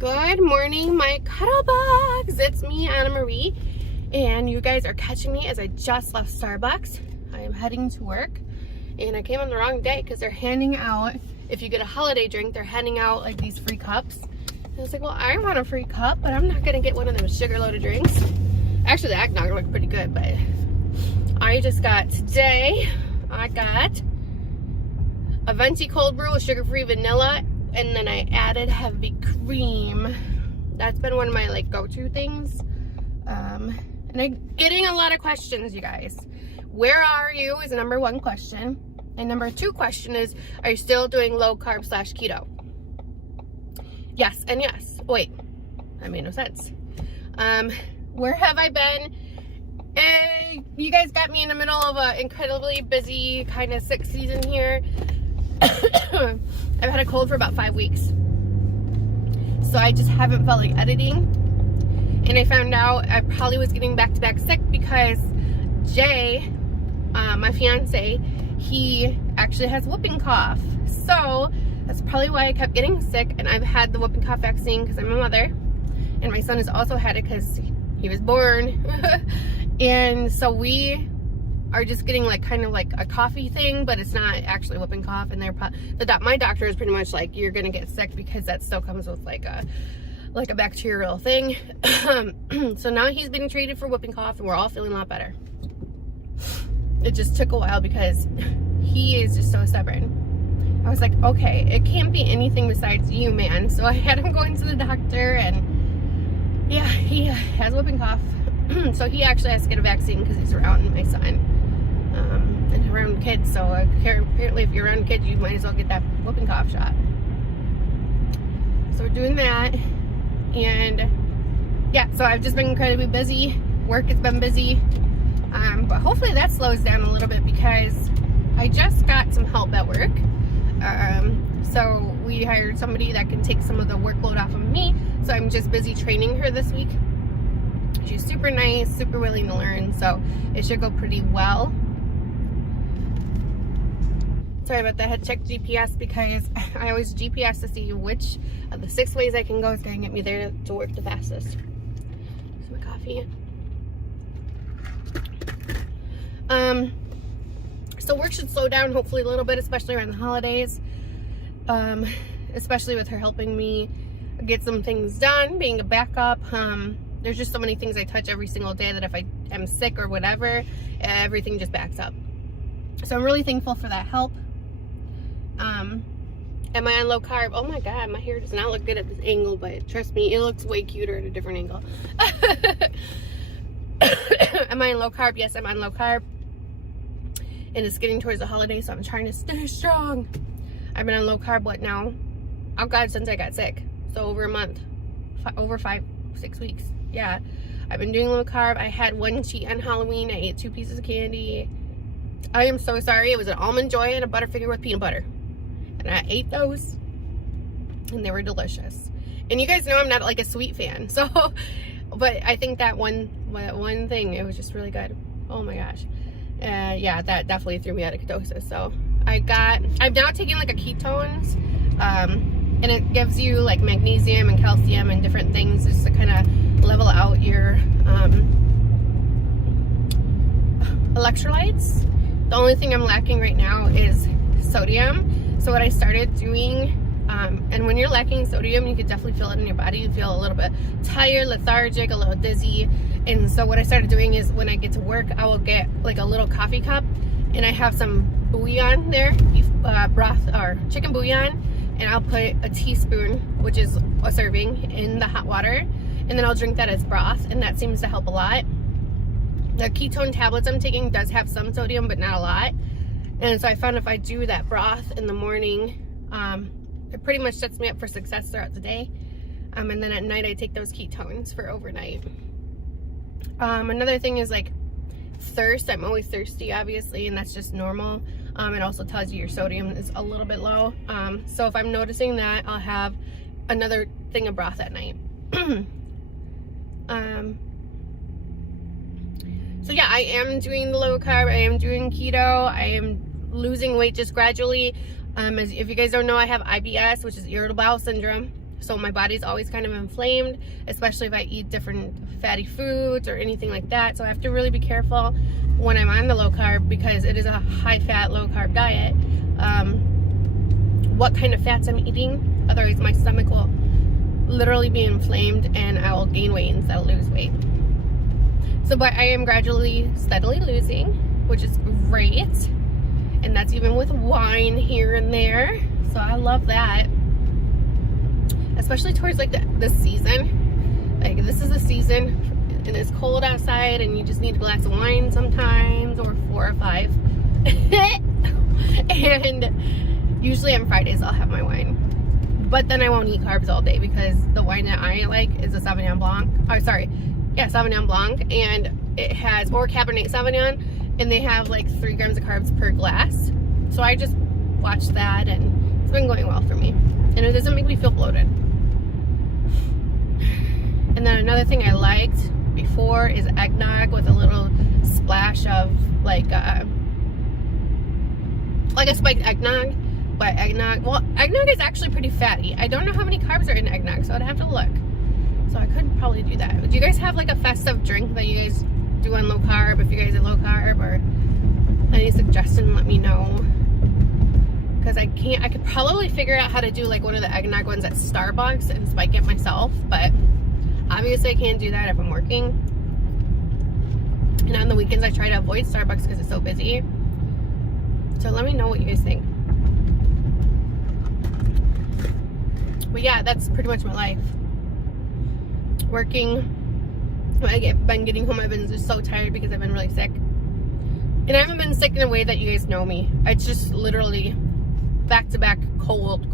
Good morning, my Cuddlebugs. It's me, Anna Marie, and you guys are catching me as I just left Starbucks. I am heading to work, and I came on the wrong day because they're handing out, if you get a holiday drink, they're handing out like these free cups. And I was like, well, I want a free cup, but I'm not gonna get one of them sugar-loaded drinks. Actually, the eggnog looked pretty good, but I got a venti cold brew with sugar-free vanilla, and then I added heavy cream. That's been one of my like go-to things. And I'm getting a lot of questions, you guys. Where are you is number one question. And number two question is, are you still doing low carb / keto? Yes and yes. Wait, that made no sense. Where have I been? You guys got me in the middle of an incredibly busy kind of sick season here. I've had a cold for about 5 weeks, so I just haven't felt like editing. And I found out I probably was getting back-to-back sick because Jay, my fiance, he actually has whooping cough. So that's probably why I kept getting sick. And I've had the whooping cough vaccine because I'm a mother, and my son has also had it because he was born. And so we are just getting like kind of like a coffee thing, but it's not actually whooping cough. And my doctor is pretty much like, you're gonna get sick because that still comes with like a bacterial thing. So now he's being treated for whooping cough, and we're all feeling a lot better. It just took a while because he is just so stubborn. I was like, okay, it can't be anything besides you, man. So I had him going to the doctor, and yeah, he has whooping cough. So he actually has to get a vaccine because he's around my son. And around kids, so apparently if you're around kids, you might as well get that whooping cough shot. So we're doing that, and yeah, so I've just been incredibly busy. Work has been busy, but hopefully that slows down a little bit because I just got some help at work. So we hired somebody that can take some of the workload off of me, so I'm just busy training her this week. She's super nice, super willing to learn, so it should go pretty well. Sorry about that. I had checked GPS because I always GPS to see which of the 6 ways I can go is going to get me there to work the fastest. Here's my coffee. So work should slow down hopefully a little bit, especially around the holidays. Especially with her helping me get some things done, being a backup. There's just so many things I touch every single day that if I am sick or whatever, everything just backs up. So I'm really thankful for that help. Am I on low carb? Oh my god, my hair does not look good at this angle, but trust me, it looks way cuter at a different angle. Am I on low carb? Yes, I'm on low carb. And it's getting towards the holiday, so I'm trying to stay strong. I've been on low carb, what now? Oh god, since I got sick. So over a month. Over 5-6 weeks. Yeah, I've been doing low carb. I had one cheat on Halloween. I ate 2 pieces of candy. I am so sorry. It was an Almond Joy and a Butterfinger with peanut butter, and I ate those, and they were delicious. And you guys know I'm not like a sweet fan, so but I think that one thing, it was just really good. Oh my gosh. Yeah, that definitely threw me out of ketosis. So I'm now taking like a ketones, and it gives you like magnesium and calcium and different things just to kind of level out your electrolytes. The only thing I'm lacking right now is sodium. So what I started doing, and when you're lacking sodium, you can definitely feel it in your body. You feel a little bit tired, lethargic, a little dizzy. And so what I started doing is when I get to work, I will get like a little coffee cup, and I have some bouillon there, beef broth or chicken bouillon, and I'll put a teaspoon, which is a serving, in the hot water, and then I'll drink that as broth, and that seems to help a lot. The ketone tablets I'm taking does have some sodium, but not a lot. And so I found if I do that broth in the morning, it pretty much sets me up for success throughout the day. And then at night I take those ketones for overnight. Another thing is like thirst. I'm always thirsty, obviously, and that's just normal. It also tells you your sodium is a little bit low. So if I'm noticing that, I'll have another thing of broth at night. So yeah, I am doing the low carb, I am doing keto, I am losing weight just gradually. If you guys don't know, I have IBS, which is irritable bowel syndrome. So my body's always kind of inflamed, especially if I eat different fatty foods or anything like that. So I have to really be careful when I'm on the low carb, because it is a high fat, low carb diet, what kind of fats I'm eating. Otherwise my stomach will literally be inflamed and I will gain weight instead of lose weight. So, but I am gradually, steadily losing, which is great. And that's even with wine here and there. So I love that. Especially towards like the season. Like this is the season and it's cold outside and you just need a glass of wine sometimes, or 4 or 5. And usually on Fridays I'll have my wine. But then I won't eat carbs all day, because the wine that I like is a Sauvignon Blanc. Oh, sorry. Yeah, Sauvignon Blanc. And it has, or Cabernet Sauvignon, and they have like 3 grams of carbs per glass. So I just watch that, and it's been going well for me. And it doesn't make me feel bloated. And then another thing I liked before is eggnog with a little splash of like a spiked eggnog. But eggnog, well, eggnog is actually pretty fatty. I don't know how many carbs are in eggnog, so I'd have to look. So I could probably do that. Do you guys have like a festive drink that you guys do on low carb? If you guys are low carb, or any suggestion, let me know. Because I could probably figure out how to do like one of the eggnog ones at Starbucks and spike it myself. But obviously I can't do that if I'm working. And on the weekends I try to avoid Starbucks because it's so busy. So let me know what you guys think. But yeah, that's pretty much my life. Working. When I been getting home, I've been just so tired because I've been really sick. And I haven't been sick in a way that you guys know me. It's just literally back to back cold.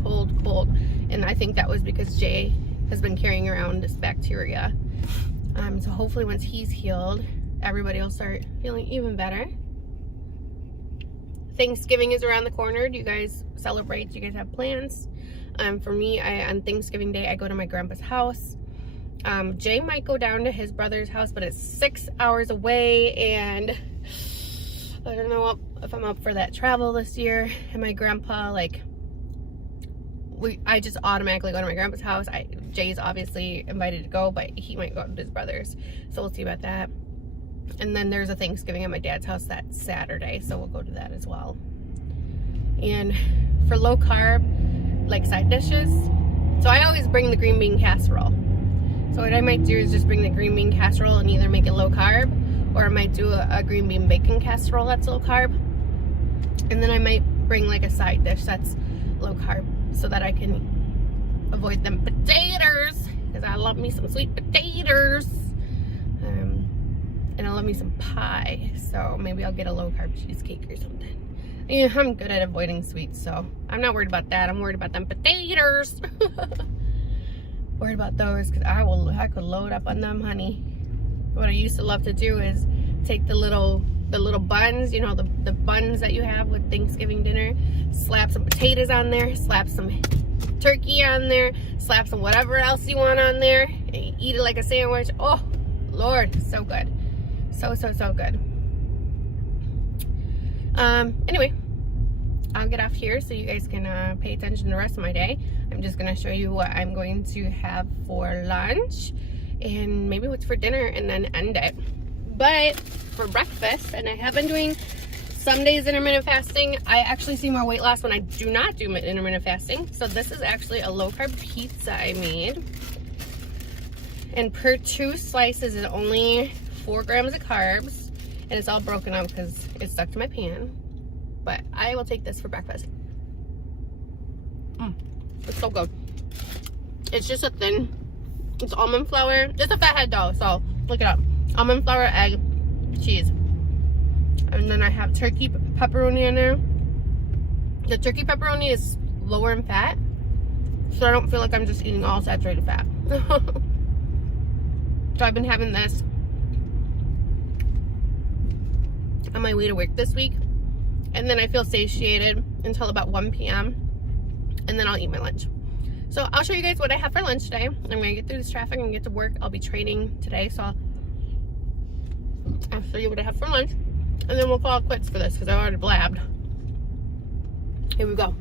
And I think that was because Jay has been carrying around this bacteria. So hopefully once he's healed, everybody will start feeling even better. Thanksgiving is around the corner. Do you guys celebrate? Do you guys have plans? For me, on Thanksgiving Day, I go to my grandpa's house. Jay might go down to his brother's house, but it's 6 hours away, and I don't know if I'm up for that travel this year. And my grandpa, like, I just automatically go to my grandpa's house. Jay's obviously invited to go, but he might go to his brother's, so we'll see about that. And then there's a Thanksgiving at my dad's house that Saturday, so we'll go to that as well. And for low carb, like side dishes, so I always bring the green bean casserole. So what I might do is just bring the green bean casserole and either make it low carb, or I might do a green bean bacon casserole that's low carb. And then I might bring like a side dish that's low carb, so that I can avoid them potatoes, because I love me some sweet potatoes. And I love me some pie, so maybe I'll get a low carb cheesecake or something. Yeah, I'm good at avoiding sweets, so I'm not worried about that. I'm worried about them potatoes. Worried about those, because I could load up on them, honey. What I used to love to do is take the little buns, you know, the buns that you have with Thanksgiving dinner, slap some potatoes on there, slap some turkey on there, slap some whatever else you want on there, and eat it like a sandwich. Oh, Lord, so good. So good. Anyway, I'll get off here so you guys can pay attention to the rest of my day. I'm just gonna show you what I'm going to have for lunch and maybe what's for dinner, and then end it. But for breakfast, and I have been doing some days intermittent fasting, I actually see more weight loss when I do not do intermittent fasting. So this is actually a low carb pizza I made, and per 2 slices is only 4 grams of carbs, and it's all broken up because it's stuck to my pan. But I will take this for breakfast. It's so good. It's just a thin, it's almond flour. It's a fathead dough, so look it up. Almond flour, egg, cheese. And then I have turkey pepperoni in there. The turkey pepperoni is lower in fat, so I don't feel like I'm just eating all saturated fat. So I've been having this on my way to work this week, and then I feel satiated until about 1 p.m. and then I'll eat my lunch. So I'll show you guys what I have for lunch today. I'm gonna get through this traffic and get to work. I'll be training today, so I'll show you what I have for lunch, and then we'll call it quits for this because I already blabbed. Here we go.